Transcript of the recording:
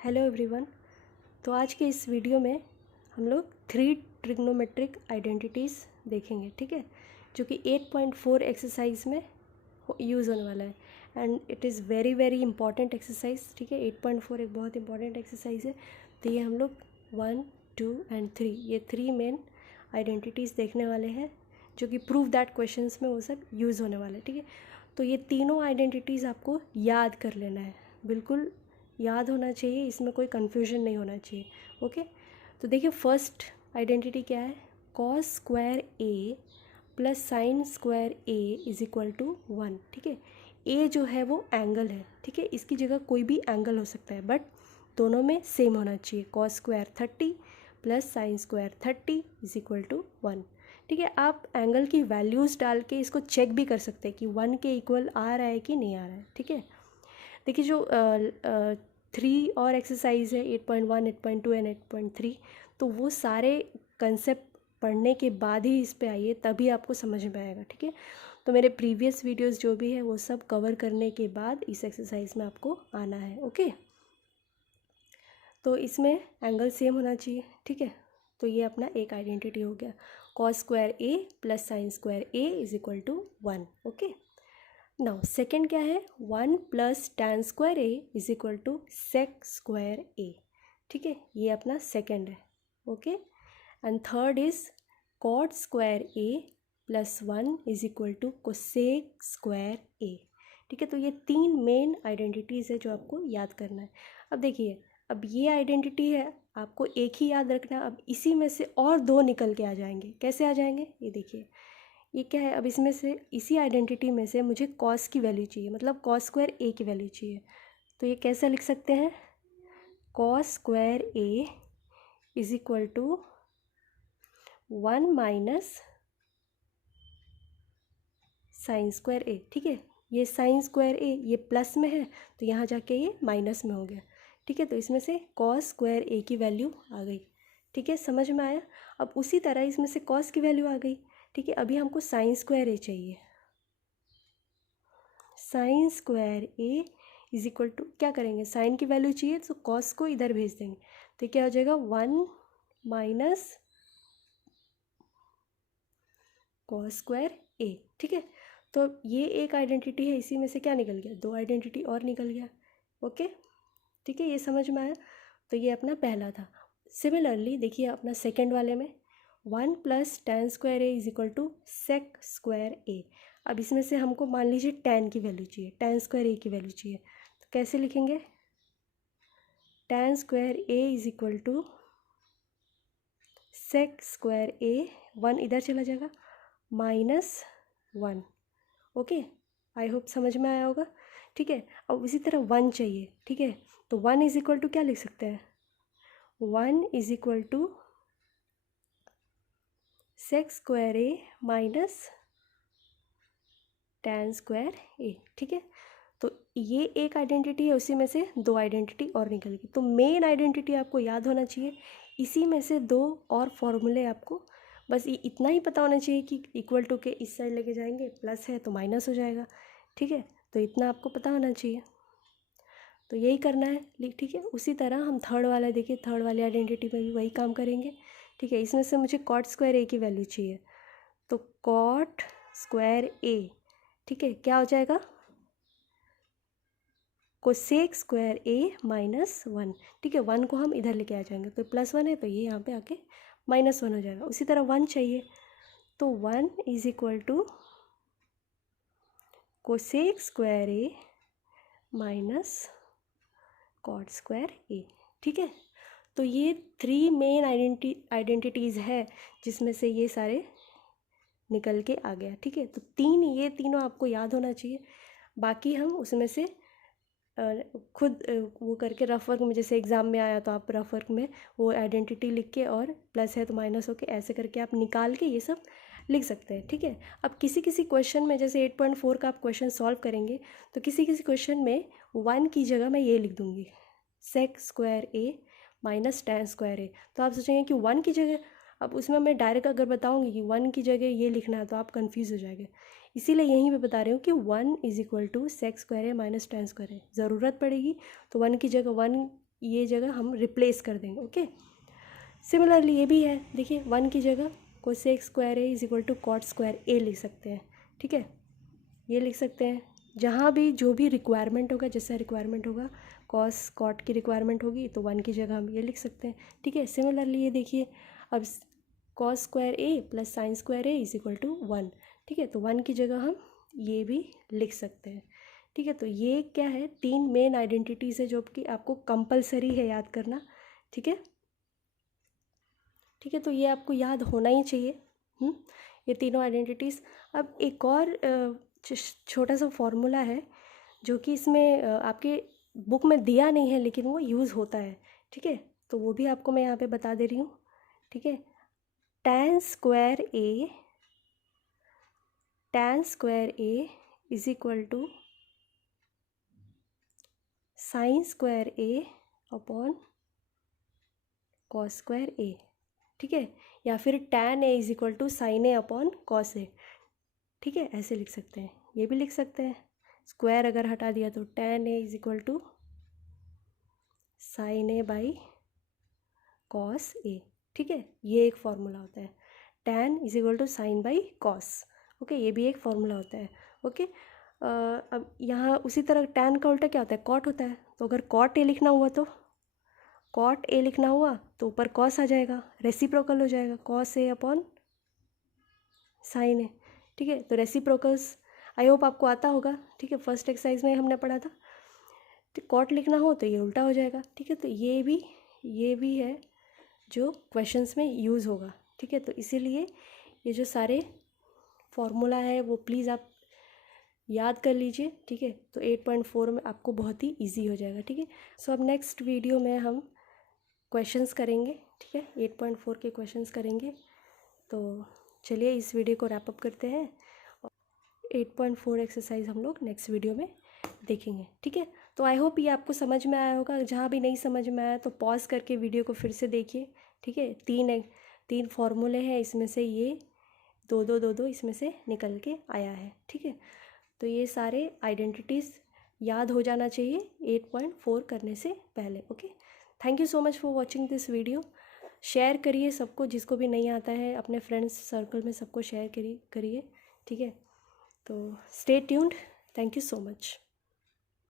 Hello everyone. तो आज के इस वीडियो में हम लोग 3 ट्रिग्नोमेट्रिक आइडेंटिटीज़ देखेंगे, ठीक है, जो कि 8.4 एक्सरसाइज में यूज़ होने वाला है and it is very very important exercise, ठीक है। 8.4 एक बहुत इंपॉर्टेंट एक्सरसाइज है। तो ये हम लोग 1, 2 एंड 3 ये 3 मेन आइडेंटिटीज़ देखने वाले हैं, जो कि प्रूव दैट क्वेश्चंस में वो सब यूज़ होने वाले हैं, ठीक है। तो ये तीनों आइडेंटिटीज़ आपको याद कर लेना है, बिल्कुल याद होना चाहिए, इसमें कोई कन्फ्यूजन नहीं होना चाहिए, ओके। तो देखिए फर्स्ट आइडेंटिटी क्या है, cos square A plus sine square A is equal to 1, ठीक है। ए जो है वो एंगल है, ठीक है, इसकी जगह कोई भी एंगल हो सकता है, बट दोनों में सेम होना चाहिए। Cos square 30 plus sine square 30 is equal to 1, ठीक है। आप एंगल की वैल्यूज़ डाल के इसको चेक भी कर सकते हैं कि 1 के इक्वल आ रहा है कि नहीं आ रहा है, ठीक है। देखिए जो 3 और एक्सरसाइज है 8.1, 8.2 एंड 8.3, तो वो सारे कंसेप्ट पढ़ने के बाद ही इस पे आइए, तभी आपको समझ में आएगा, ठीक है। तो मेरे प्रीवियस वीडियोस जो भी है वो सब कवर करने के बाद इस एक्सरसाइज में आपको आना है, ओके। तो इसमें एंगल सेम होना चाहिए, ठीक है। तो ये अपना एक आइडेंटिटी हो गया, cos square A plus sine square A is equal to 1, okay. Now second क्या है, 1 plus tan square A is equal to sec square A, ठीक है, ये अपना सेकेंड है, okay. And third is cot square A plus 1 is equal to cosec square A, ठीक है। तो ये 3 मेन आइडेंटिटीज़ है जो आपको याद करना है। अब देखिए, अब ये आइडेंटिटी है, आपको एक ही याद रखना है। अब इसी में से और 2 निकल के आ जाएंगे, कैसे आ जाएंगे ये देखिए। ये क्या है, अब इसमें से इसी आइडेंटिटी में से मुझे कॉस की वैल्यू चाहिए, मतलब कॉस स्क्वायर ए की वैल्यू चाहिए। तो ये कैसे लिख सकते हैं, cos square A is equal to 1 minus sine square A, ठीक है। ये साइन स्क्वायर ए ये प्लस में है, तो यहाँ जाके ये माइनस में हो गया, ठीक है। तो इसमें से कॉस स्क्वायर ए की वैल्यू आ गई, ठीक है, समझ में आया। अब उसी तरह इसमें से कॉस की वैल्यू आ गई, ठीक है। अभी हमको साइन स्क्वायर ए चाहिए, sine square A is equal to, क्या करेंगे, साइन की वैल्यू चाहिए तो कॉस को इधर भेज देंगे, तो क्या हो जाएगा 1 माइनस कॉस स्क्वायर ए, ठीक है। तो ये एक आइडेंटिटी है, इसी में से क्या निकल गया, 2 आइडेंटिटी और निकल गया, ओके, ठीक है, ये समझ में आया। तो ये अपना पहला था। सिमिलरली देखिए अपना सेकेंड वाले में 1 plus tan square A is equal to sec square A. अब इसमें से हमको मान लीजिए टैन की वैल्यू चाहिए, टैन स्क्वायर ए की वैल्यू चाहिए, तो कैसे लिखेंगे, tan square A is equal to sec square A, 1 इधर चला जाएगा, -1, ओके। आई होप समझ में आया होगा, ठीक है। अब इसी तरह 1 चाहिए, ठीक है। तो 1 इज इक्वल टू क्या लिख सकते हैं, 1 is equal to sec square A minus tan square A, ठीक है। तो ये एक आइडेंटिटी है, उसी में से 2 आइडेंटिटी और निकल गई। तो मेन आइडेंटिटी आपको याद होना चाहिए, इसी में से 2 और फॉर्मूले आपको बस ये इतना ही पता होना चाहिए कि इक्वल टू के इस साइड लेके जाएंगे, प्लस है तो माइनस हो जाएगा, ठीक है। तो इतना आपको पता होना चाहिए, तो यही करना है, ठीक है। उसी तरह हम थर्ड वाला देखिए, थर्ड वाली आइडेंटिटी में भी वही काम करेंगे, ठीक है। इसमें से मुझे कॉट स्क्वायर ए की वैल्यू चाहिए, तो कॉट स्क्वायर ए, ठीक है, क्या हो जाएगा, कोसेक स्क्वायर ए -1, ठीक है। 1 को हम इधर लेके आ जाएंगे, तो +1 है तो ये यहाँ पे आके -1 हो जाएगा। उसी तरह 1 चाहिए, तो 1 is equal to cosec square A minus cot square A, ठीक है। तो ये 3 मेन आइडेंटिटीज़ है, जिसमें से ये सारे निकल के आ गया, ठीक है। तो ये तीनों आपको याद होना चाहिए, बाकी हम उसमें से खुद वो करके रफ वर्क में, जैसे एग्ज़ाम में आया तो आप रफ वर्क में वो आइडेंटिटी लिख के और प्लस है तो माइनस हो के ऐसे करके आप निकाल के ये सब लिख सकते हैं, ठीक है। अब किसी किसी क्वेश्चन में, जैसे 8.4 का आप क्वेश्चन सॉल्व करेंगे, तो किसी किसी क्वेश्चन में 1 की जगह मैं ये लिख दूँगी, सेक square A minus tan square ए। तो आप सोचेंगे कि 1 की जगह, अब उसमें मैं डायरेक्ट अगर बताऊँगी कि 1 की जगह ये लिखना है तो आप कन्फ्यूज़ हो जाएंगे, इसीलिए यहीं पे बता रही हूँ कि 1 is equal to sec square A minus tan square A. ज़रूरत पड़ेगी तो 1 की जगह 1 ये जगह हम रिप्लेस कर देंगे। ओके, सिमिलरली ये भी है, देखिए 1 की जगह cosec square A is equal to cot square A लिख सकते हैं। ठीक है, ये लिख सकते हैं। जहाँ भी जो भी रिक्वायरमेंट होगा, जैसा रिक्वायरमेंट होगा, कॉस कॉट की रिक्वायरमेंट होगी तो 1 की जगह हम ये लिख सकते हैं। ठीक है, सिमिलरली ये देखिए, अब cos square A plus sine square A is equal to 1। ठीक है, तो 1 की जगह हम ये भी लिख सकते हैं। ठीक है, तो ये क्या है, 3 मेन आइडेंटिटीज़ है जो कि आपको कंपलसरी है याद करना। ठीक है, ठीक है, तो ये आपको याद होना ही चाहिए। ये तीनों आइडेंटिटीज़। अब एक और छोटा सा फॉर्मूला है जो कि इसमें आपके बुक में दिया नहीं है लेकिन वो यूज़ होता है। ठीक है, तो वो भी आपको मैं यहाँ पे बता दे रही हूँ। ठीक है, tan square A is equal to sine square A upon cos square A. ठीक है, या फिर tan A is equal to sine A upon cos A. ठीक है, ऐसे लिख सकते हैं, ये भी लिख सकते हैं। स्क्वायर अगर हटा दिया तो tan A is equal to sine A by cos A. ठीक है, ये एक फार्मूला होता है, tan is equal to sine by cos. Okay, ये भी एक फार्मूला होता है। ओके, अब यहाँ उसी तरह tan का उल्टा क्या होता है, कॉट होता है। तो अगर कॉट ए लिखना हुआ तो कॉट ए लिखना हुआ तो ऊपर कॉस आ जाएगा, रेसिप्रोकल हो जाएगा, कॉस ए अपॉन साइन ए। ठीक है, तो रेसिप्रोकल्स आई होप आपको आता होगा। ठीक है, फर्स्ट एक्सरसाइज में हमने पढ़ा था। तो कॉट लिखना हो तो ये उल्टा हो जाएगा। ठीक है, तो ये भी है जो क्वेश्चंस में यूज़ होगा। ठीक है, तो इसीलिए ये जो सारे फॉर्मूला है वो प्लीज़ आप याद कर लीजिए। ठीक है, तो 8.4 में आपको बहुत ही इजी हो जाएगा। ठीक है, सो अब नेक्स्ट वीडियो में हम क्वेश्चंस करेंगे। ठीक है, 8.4 के क्वेश्चंस करेंगे। तो चलिए इस वीडियो को रैप अप करते हैं। 8.4 एक्सरसाइज हम लोग नेक्स्ट वीडियो में देखेंगे। ठीक है, तो आई होप ये आपको समझ में आया होगा। जहाँ भी नहीं समझ में आया तो पॉज करके वीडियो को फिर से देखिए। ठीक है, तीन फार्मूले हैं, इसमें से ये दो इसमें से निकल के आया है। ठीक है, तो ये सारे आइडेंटिटीज़ याद हो जाना चाहिए 8.4 करने से पहले। Okay, thank you so much for watching this video. Share करिए सबको, जिसको भी नहीं आता है अपने फ्रेंड्स सर्कल में सबको शेयर करिए। ठीक है, तो stay tuned, thank you so much.